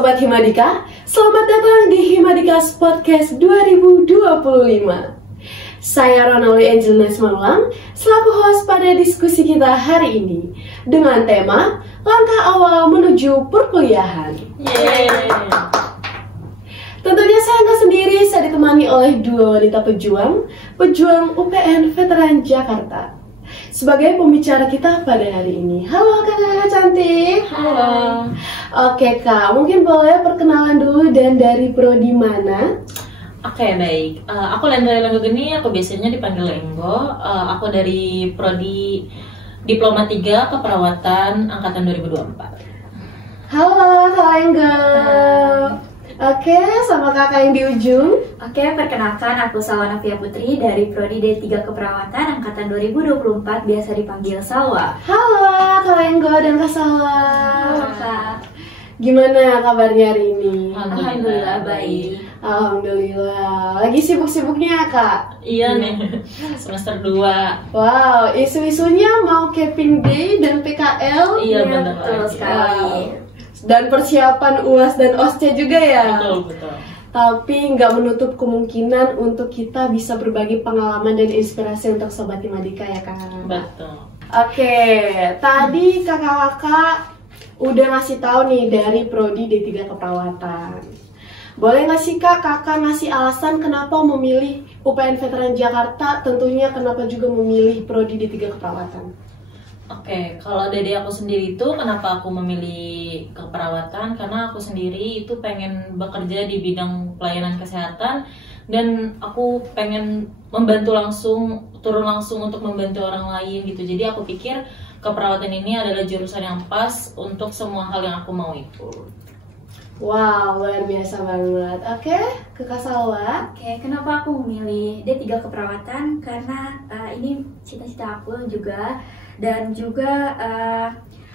Sobat Himadika, selamat datang di Himadikas Podcast 2025. Saya Ronali Angelina Manulang, selaku host pada diskusi kita hari ini dengan tema Langkah Awal Menuju Perkuliahan. Tentunya saya nggak sendiri, saya ditemani oleh dua wanita pejuang UPN Veteran Jakarta sebagai pembicara kita pada hari ini. Halo kakak cantik. Halo. Oke kak, mungkin boleh perkenalan dulu dan dari prodi mana? Oke, baik. Aku Lendra Lenggogeni, aku biasanya dipanggil Lenggo. Aku dari prodi Diploma 3 Keperawatan angkatan 2024. Halo Lenggo. Oke, sama kakak yang di ujung. Oke, perkenalkan aku Salwa Nafia Putri dari Prodi D3 Keperawatan Angkatan 2024, biasa dipanggil Salwa. Halo Kak Lenggo dan Kak Salwa. Halo Kak. Gimana kabarnya hari ini? Alhamdulillah baik. Alhamdulillah. Lagi sibuk-sibuknya Kak? Iya nih, semester 2. Wow, isu-isunya mau Keping Day dan PKL. Iya, benar betul lagi. sekali. Wow. Dan persiapan UAS dan OSCE juga ya. Betul. Tapi nggak menutup kemungkinan untuk kita bisa berbagi pengalaman dan inspirasi untuk Sobat Himadika ya Kak. Betul. Oke, tadi kakak-kakak udah ngasih tahu nih dari Prodi D3 Keperawatan. Boleh nggak sih kakak ngasih alasan kenapa memilih UPN Veteran Jakarta, tentunya kenapa juga memilih Prodi D3 Keperawatan? Oke, kalau dari aku sendiri itu kenapa aku memilih keperawatan, karena aku sendiri itu pengen bekerja di bidang pelayanan kesehatan dan aku pengen membantu langsung, turun langsung untuk membantu orang lain gitu. Jadi aku pikir keperawatan ini adalah jurusan yang pas untuk semua hal yang aku mau itu. Wow, luar biasa banget. Oke, ke Kak Salwa. Oke, kenapa aku memilih D3 Keperawatan? Karena ini cita-cita aku juga. Dan juga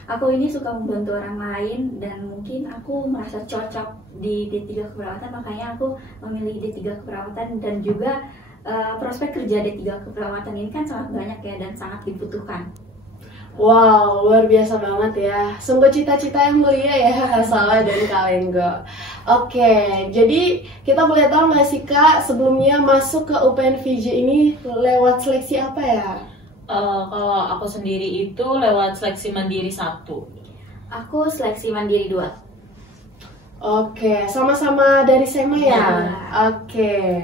aku ini suka membantu orang lain dan mungkin aku merasa cocok di D3 Keperawatan, makanya aku memilih D3 Keperawatan. Dan juga prospek kerja D3 Keperawatan ini kan sangat banyak ya dan sangat dibutuhkan. Wow, luar biasa banget ya. Sungguh cita-cita yang mulia ya Kak Salwa dan Kak Lenggo. Oke, jadi kita boleh tahu nggak sih Kak, sebelumnya masuk ke UPN VJ ini lewat seleksi apa ya? Kalau aku sendiri itu lewat seleksi mandiri 1. Aku seleksi mandiri 2. Oke, sama-sama dari SEMA ya? Ya. Oke.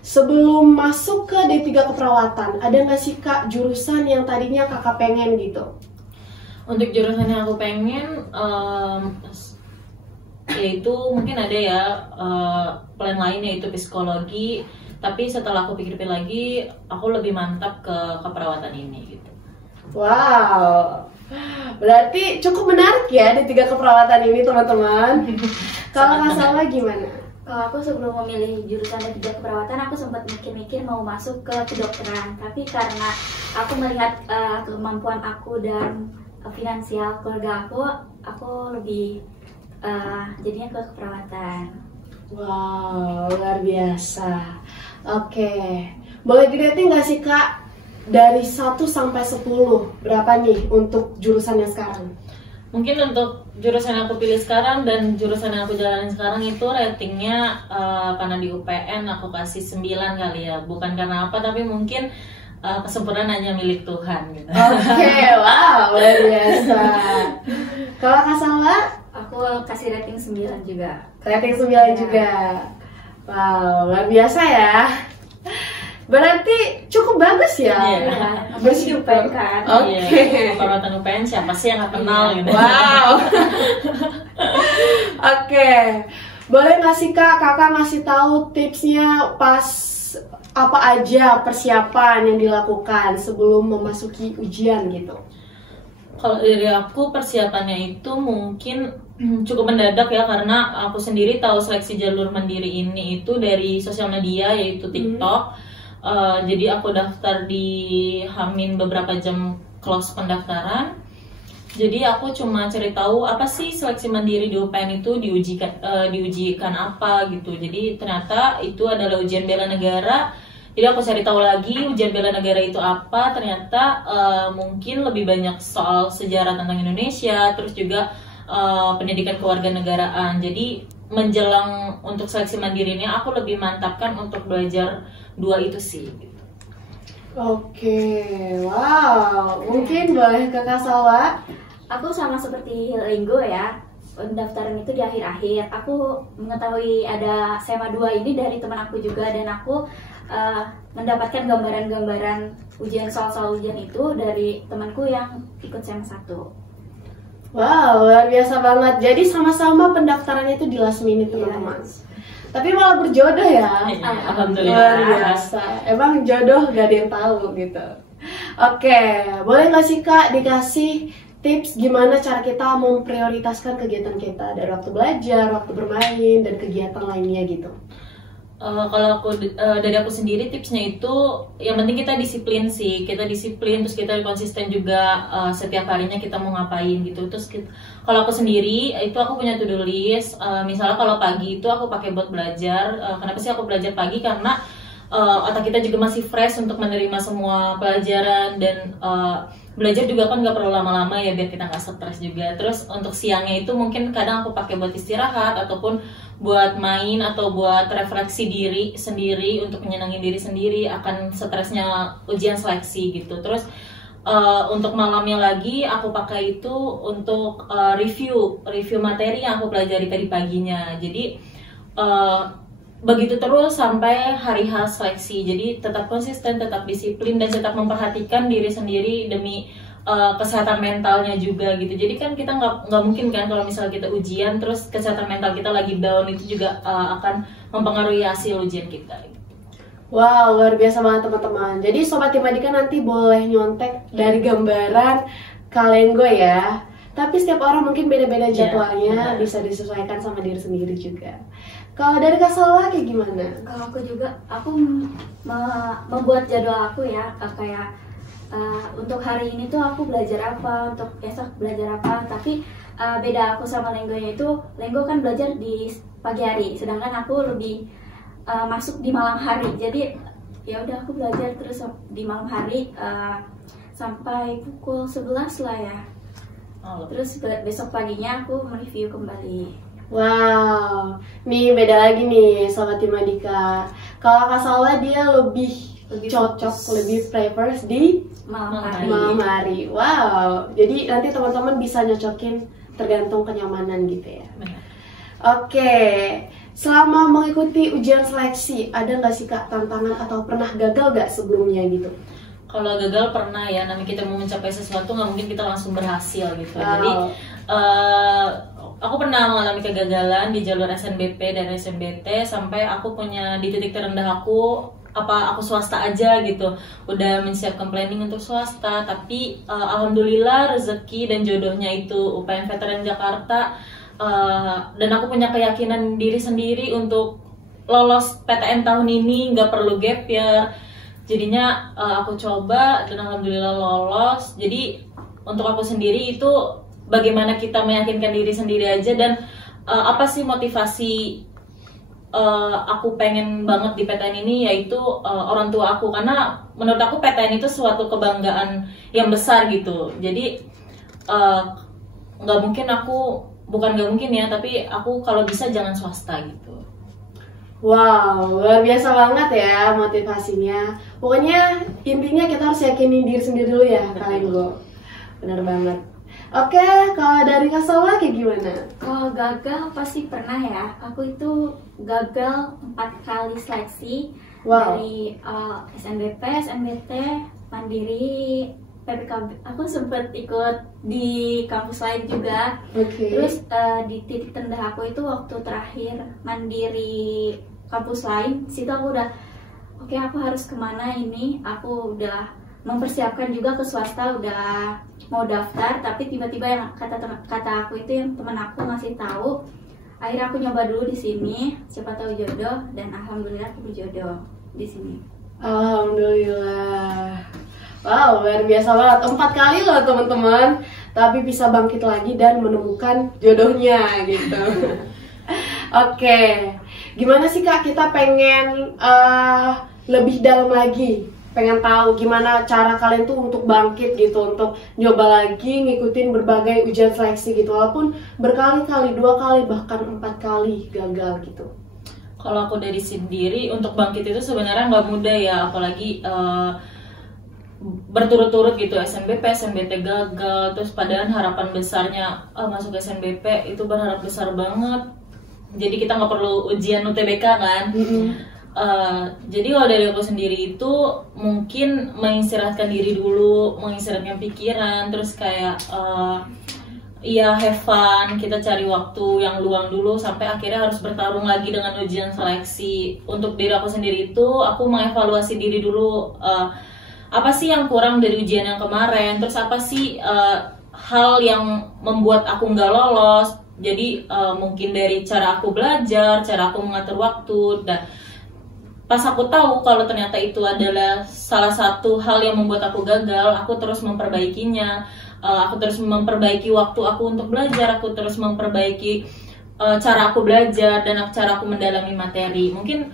Sebelum masuk ke D3 Keperawatan, ada nggak sih Kak jurusan yang tadinya kakak pengen gitu? Untuk jurusan yang aku pengen, yaitu mungkin ada ya plan lain yaitu psikologi. Tapi setelah aku pikir-pikir lagi, aku lebih mantap ke keperawatan ini gitu. Wow, berarti cukup menarik ya D3 Keperawatan ini teman-teman. Kalau Kak Salwa gimana? Kalau aku sebelum memilih jurusan D3 Keperawatan, aku sempat mikir-mikir mau masuk ke kedokteran. Tapi karena aku melihat kemampuan aku dan finansial keluarga aku lebih jadinya ke keperawatan. Wow, luar biasa. Oke, boleh di-rating nggak sih Kak? Dari 1 sampai 10, berapa nih untuk jurusan yang sekarang? Mungkin untuk jurusan yang aku pilih sekarang dan jurusan yang aku jalanin sekarang itu ratingnya karena di UPN aku kasih 9 kali ya. Bukan karena apa, tapi mungkin kesempurnaan hanya milik Tuhan gitu. Oke, wow, luar biasa. Kalau Kak Salwa? Aku kasih rating 9 juga. Rating 9 juga. Wow, luar biasa ya. Berarti cukup bagus ya. Iya. Masih UPN kan. Oke. Iya, keperawatan UPN siapa sih yang nggak kenal gitu. Wow. Oke. Boleh nggak sih kakak ngasih tahu tipsnya pas apa aja persiapan yang dilakukan sebelum memasuki ujian gitu? Kalau dari aku persiapannya itu mungkin cukup mendadak ya, karena aku sendiri tahu seleksi jalur mandiri ini itu dari sosial media yaitu TikTok. Jadi aku daftar di Hamin beberapa jam close pendaftaran. Jadi aku cuma cari tahu apa sih seleksi mandiri di UPN itu diujikan apa gitu. Jadi ternyata itu adalah ujian bela negara. Jadi aku cari tahu lagi ujian bela negara itu apa. Ternyata mungkin lebih banyak soal sejarah tentang Indonesia, terus juga pendidikan kewarganegaraan. Jadi menjelang untuk seleksi mandiri ini aku lebih mantapkan untuk belajar dua itu sih. Oke, wow. Mungkin boleh ke Kak Salwa. Aku sama seperti Lenggo ya. Pendaftaran itu di akhir-akhir. Aku mengetahui ada SMA 2 ini dari teman aku juga, dan aku mendapatkan gambaran-gambaran ujian, soal-soal ujian itu dari temanku yang ikut SMA 1. Wow, luar biasa banget. Jadi sama-sama pendaftarannya itu di last minute, teman-teman. Tapi malah berjodoh ya. Alhamdulillah. Luar biasa. Emang jodoh gak ada yang tahu gitu. Oke, boleh nggak sih Kak dikasih tips gimana cara kita memprioritaskan kegiatan kita dari waktu belajar, waktu bermain, dan kegiatan lainnya gitu? Kalau dari aku sendiri tipsnya itu yang penting kita disiplin sih, kita disiplin terus kita konsisten juga setiap harinya kita mau ngapain gitu. Terus kalau aku sendiri itu aku punya to-do list, misalnya kalau pagi itu aku pakai buat belajar. Kenapa sih aku belajar pagi? Karena otak kita juga masih fresh untuk menerima semua pelajaran, dan belajar juga kan nggak perlu lama-lama ya biar kita nggak stres juga. Terus untuk siangnya itu mungkin kadang aku pakai buat istirahat ataupun buat main atau buat refleksi diri sendiri untuk menyenangin diri sendiri akan stresnya ujian seleksi gitu. Terus untuk malamnya lagi aku pakai itu untuk review materi yang aku pelajari tadi paginya. Jadi begitu terus sampai hari H seleksi. Jadi tetap konsisten, tetap disiplin, dan tetap memperhatikan diri sendiri demi kesehatan mentalnya juga gitu. Jadi kan kita nggak mungkin kan kalau misalnya kita ujian terus kesehatan mental kita lagi down, itu juga akan mempengaruhi hasil ujian kita. Wow, luar biasa banget teman-teman. Jadi Sobat Timadika nanti boleh nyontek dari gambaran Kalenggo ya. Tapi setiap orang mungkin beda-beda jadwalnya, bisa disesuaikan sama diri sendiri juga. Kalau dari Kak Salwa kayak gimana? Kalau aku juga, aku membuat jadwal aku ya, kayak untuk hari ini tuh aku belajar apa, untuk besok belajar apa. Tapi beda aku sama Lenggonya itu, Lenggo kan belajar di pagi hari, sedangkan aku lebih masuk di malam hari. Jadi ya udah aku belajar terus di malam hari sampai pukul 11 lah ya. Terus besok paginya aku mereview kembali. Wow, nih beda lagi nih Sobat Timadika. Kalau Kak Salwa dia lebih cocok, lebih prefers di malam hari. Wow, jadi nanti teman-teman bisa nyocokin tergantung kenyamanan gitu ya. Oke, selama mengikuti ujian seleksi ada nggak sih Kak tantangan atau pernah gagal nggak sebelumnya gitu? Kalau gagal pernah ya, namanya kita mau mencapai sesuatu nggak mungkin kita langsung berhasil gitu. Wow. Jadi aku pernah mengalami kegagalan di jalur SNBP dan SNBT sampai aku punya di titik terendah aku swasta aja gitu, udah menyiapkan planning untuk swasta, tapi alhamdulillah rezeki dan jodohnya itu UPN Veteran Jakarta, dan aku punya keyakinan diri sendiri untuk lolos PTN tahun ini, nggak perlu gap year. Jadinya aku coba dan alhamdulillah lolos. Jadi untuk aku sendiri itu bagaimana kita meyakinkan diri sendiri aja, dan apa sih motivasi aku pengen banget di PTN ini, yaitu orang tua aku, karena menurut aku PTN itu suatu kebanggaan yang besar gitu. Jadi bukan nggak mungkin ya, tapi aku kalau bisa jangan swasta gitu. Wow, luar biasa banget ya motivasinya. Pokoknya intinya kita harus yakinin diri sendiri dulu ya, Kalenggo. Benar banget. Oke, kalau dari Kak Salwa kayak gimana? Kalau gagal pasti pernah ya. Aku itu gagal 4 kali seleksi. Wow. Dari SNBP, SNBT, Mandiri, PPKB. Aku sempat ikut di kampus lain juga. Oke. Terus di titik terendah aku itu waktu terakhir Mandiri kampus lain. Situ aku udah oke, aku harus kemana ini? Aku udah mempersiapkan juga ke swasta, udah mau daftar, tapi tiba-tiba yang kata aku itu, yang teman aku ngasih tahu. Akhirnya aku nyoba dulu di sini, siapa tahu jodoh, dan alhamdulillah aku berjodoh di sini. Alhamdulillah. Wow, luar biasa banget. 4 kali loh teman-teman, tapi bisa bangkit lagi dan menemukan jodohnya gitu. Oke, gimana sih Kak, kita pengen lebih dalam lagi pengen tahu gimana cara kalian tuh untuk bangkit gitu, untuk nyoba lagi ngikutin berbagai ujian seleksi gitu, walaupun berkali-kali, 2 kali bahkan 4 kali gagal gitu. Kalau aku dari sendiri untuk bangkit itu sebenarnya nggak mudah ya, apalagi berturut-turut gitu, SNBP, SNBT gagal, terus padahal harapan besarnya masuk SNBP itu berharap besar banget, jadi kita nggak perlu ujian UTBK kan. Jadi kalau dari aku sendiri itu mungkin mengistirahatkan diri dulu, mengistirahatkan pikiran, terus kayak ya have fun, kita cari waktu yang luang dulu sampai akhirnya harus bertarung lagi dengan ujian seleksi. Untuk diri aku sendiri itu aku mengevaluasi diri dulu, apa sih yang kurang dari ujian yang kemarin, terus apa sih hal yang membuat aku nggak lolos. Jadi mungkin dari cara aku belajar, cara aku mengatur waktu, dan pas aku tahu kalau ternyata itu adalah salah satu hal yang membuat aku gagal, aku terus memperbaikinya. Aku terus memperbaiki waktu aku untuk belajar, aku terus memperbaiki cara aku belajar dan cara aku mendalami materi. Mungkin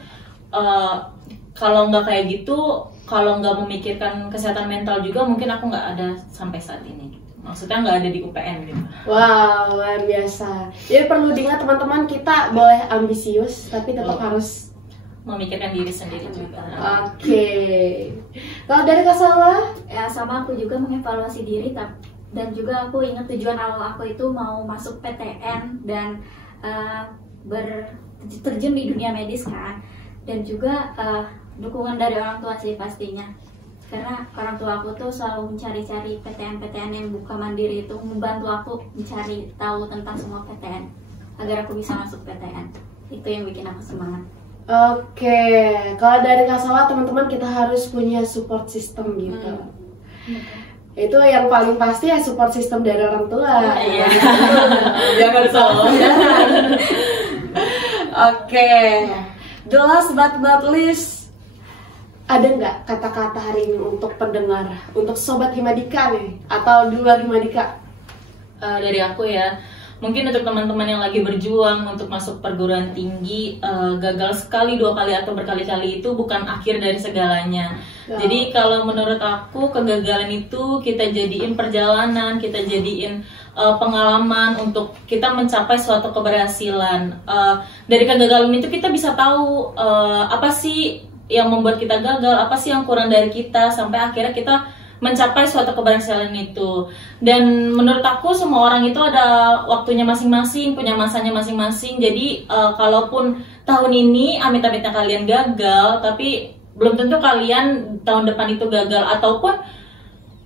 kalau nggak kayak gitu, kalau nggak memikirkan kesehatan mental juga, mungkin aku nggak ada sampai saat ini. Maksudnya nggak ada di UPN gitu. Wow, luar biasa. Jadi perlu diingat teman-teman, kita boleh ambisius tapi tetap harus memikirkan diri sendiri juga. Oke. Kalau dari Kak Salwa? Ya sama, aku juga mengevaluasi diri, dan juga aku ingat tujuan awal aku itu mau masuk PTN dan terjun di dunia medis kan, dan juga dukungan dari orang tua sih pastinya, karena orang tua aku tuh selalu mencari-cari PTN yang buka mandiri, itu membantu aku mencari tahu tentang semua PTN agar aku bisa masuk PTN. Itu yang bikin aku semangat. Oke, kalau dari Kak Salwa, teman-teman, kita harus punya support system gitu. Itu yang paling pasti ya, support system dari orang tua. Iya. Jangan salah. Oke, the last but not least, ada nggak kata-kata hari ini untuk pendengar, untuk sobat Himadika nih, atau di luar Himadika? Dari aku ya, mungkin untuk teman-teman yang lagi berjuang untuk masuk perguruan tinggi, gagal sekali, 2 kali atau berkali-kali itu bukan akhir dari segalanya. Jadi kalau menurut aku, kegagalan itu kita jadiin perjalanan, kita jadiin pengalaman untuk kita mencapai suatu keberhasilan. Dari kegagalan itu kita bisa tahu apa sih yang membuat kita gagal, apa sih yang kurang dari kita, sampai akhirnya kita mencapai suatu keberhasilan itu. Dan menurut aku semua orang itu ada waktunya masing-masing, punya masanya masing-masing. Jadi kalaupun tahun ini amit-amitnya kalian gagal, tapi belum tentu kalian tahun depan itu gagal, ataupun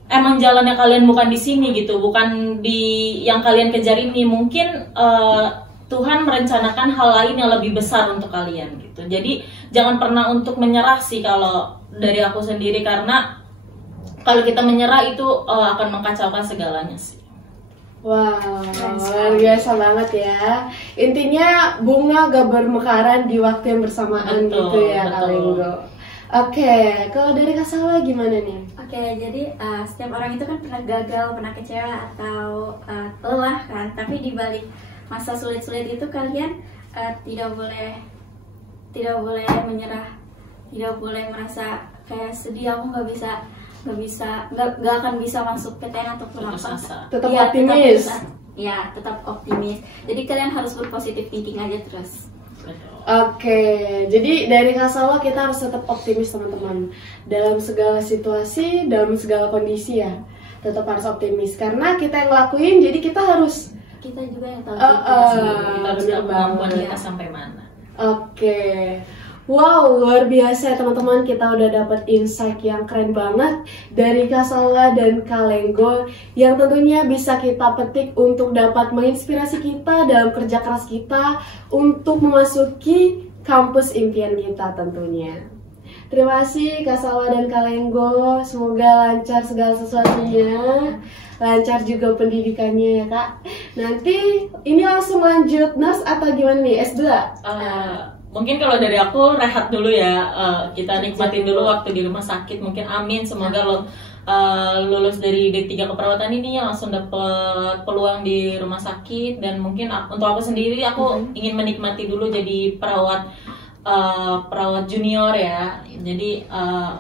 emang jalannya kalian bukan di sini gitu, bukan di yang kalian kejar ini. Mungkin Tuhan merencanakan hal lain yang lebih besar untuk kalian gitu. Jadi jangan pernah untuk menyerah sih kalau dari aku sendiri, karena kalau kita menyerah itu akan mengkacaukan segalanya sih. Wow, luar biasa banget ya. Intinya bunga gak bermekaran di waktu yang bersamaan. Betul, gitu ya Kak Lenggo. Oke, kalau dari Kak Salwa gimana nih? Oke, jadi setiap orang itu kan pernah gagal, pernah kecewa atau lelah kan. Tapi di balik masa sulit-sulit itu kalian tidak boleh menyerah, tidak boleh merasa kayak sedih, aku nggak akan bisa masuk PTN ataupun apa. Tetap optimis. Tetap optimis. Jadi kalian harus berpositif thinking aja terus. Oke, jadi dari Kak Salwa kita harus tetap optimis teman-teman. Dalam segala situasi, dalam segala kondisi ya, tetap harus optimis. Karena kita yang ngelakuin, jadi kita juga yang tahu kita harus tahu kemampuan kita sampai mana. Oke. Wow, luar biasa ya teman-teman, kita udah dapat insight yang keren banget dari Kak Salwa dan Kak Lenggo, yang tentunya bisa kita petik untuk dapat menginspirasi kita dalam kerja keras kita untuk memasuki kampus impian kita tentunya. Terima kasih Kak Salwa dan Kak Lenggo, semoga lancar segala sesuatunya, lancar juga pendidikannya ya Kak. Nanti ini langsung lanjut nurse atau gimana nih, S2? Mungkin kalau dari aku rehat dulu ya, kita nikmatin dulu waktu di rumah sakit. Mungkin amin, semoga lo lulus dari D3 keperawatan ini langsung dapet peluang di rumah sakit. Dan mungkin untuk aku sendiri, aku ingin menikmati dulu jadi perawat junior ya. Jadi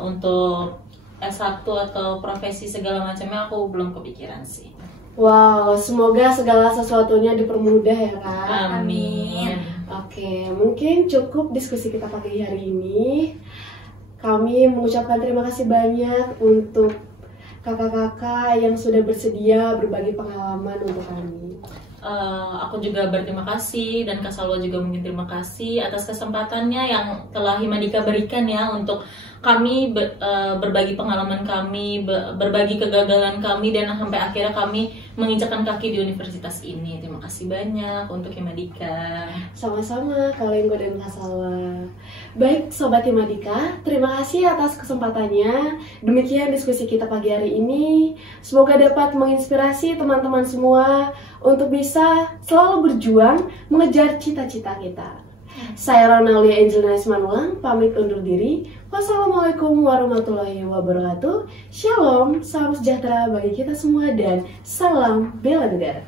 untuk S1 atau profesi segala macamnya aku belum kepikiran sih. Wow, semoga segala sesuatunya dipermudah ya Kak. Amin. Oke, mungkin cukup diskusi kita pagi hari ini. Kami mengucapkan terima kasih banyak untuk kakak-kakak yang sudah bersedia berbagi pengalaman untuk kami. Aku juga berterima kasih dan Kak Salwa juga mungkin terima kasih atas kesempatannya yang telah Himadika berikan ya untuk kami berbagi pengalaman kami, berbagi kegagalan kami dan sampai akhirnya kami menginjakkan kaki di universitas ini. Terima kasih banyak untuk Himadika. Sama-sama Kak Lenggo dan Kak Salwa. Baik Sobat Himadika, terima kasih atas kesempatannya. Demikian diskusi kita pagi hari ini. Semoga dapat menginspirasi teman-teman semua untuk bisa selalu berjuang mengejar cita-cita kita. Saya Ronaulia Angelina Ismanulang, pamit undur diri. Wassalamualaikum warahmatullahi wabarakatuh. Shalom, salam sejahtera bagi kita semua dan salam bela negara.